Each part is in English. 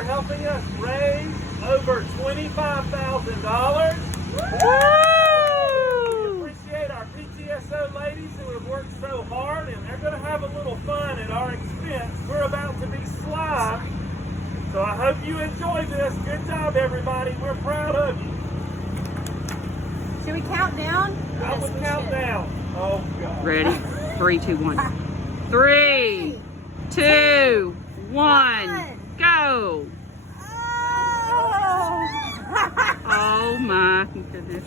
for helping us raise over $25,000. We appreciate our PTSO ladies who have worked so hard, and they're going to have a little fun at our expense. We're about to be slimed, so I hope you enjoy this. Good job, everybody. We're proud of you. Should we count down? I would count down. Oh, God. Ready? 3, 2, 1. 3, 2, 1, go! Oh my goodness.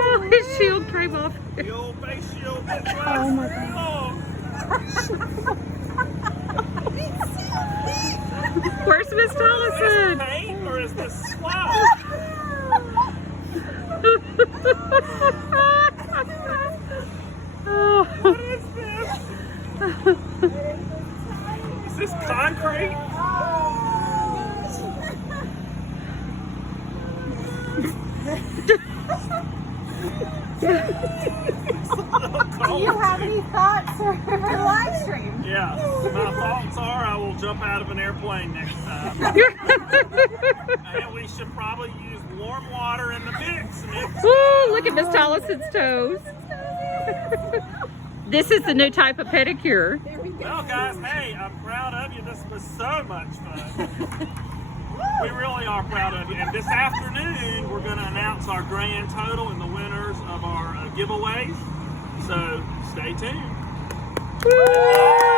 Oh, his shield came off. The old face shield gets right. Oh my God. Is Where's Miss this Tollison? paint or is this slime? What is this? Is this concrete? Do you have any thoughts for the live stream? Yeah, my thoughts are I will jump out of an airplane next time. And we should probably use warm water in the mix. Ooh, look at Miss Tollison's toes. This is the new type of pedicure. Well, guys, hey, I'm proud of you. This was so much fun. We really are proud of you. And this afternoon, we're going to announce our grand total and the winners of our giveaways. So stay tuned. Woo!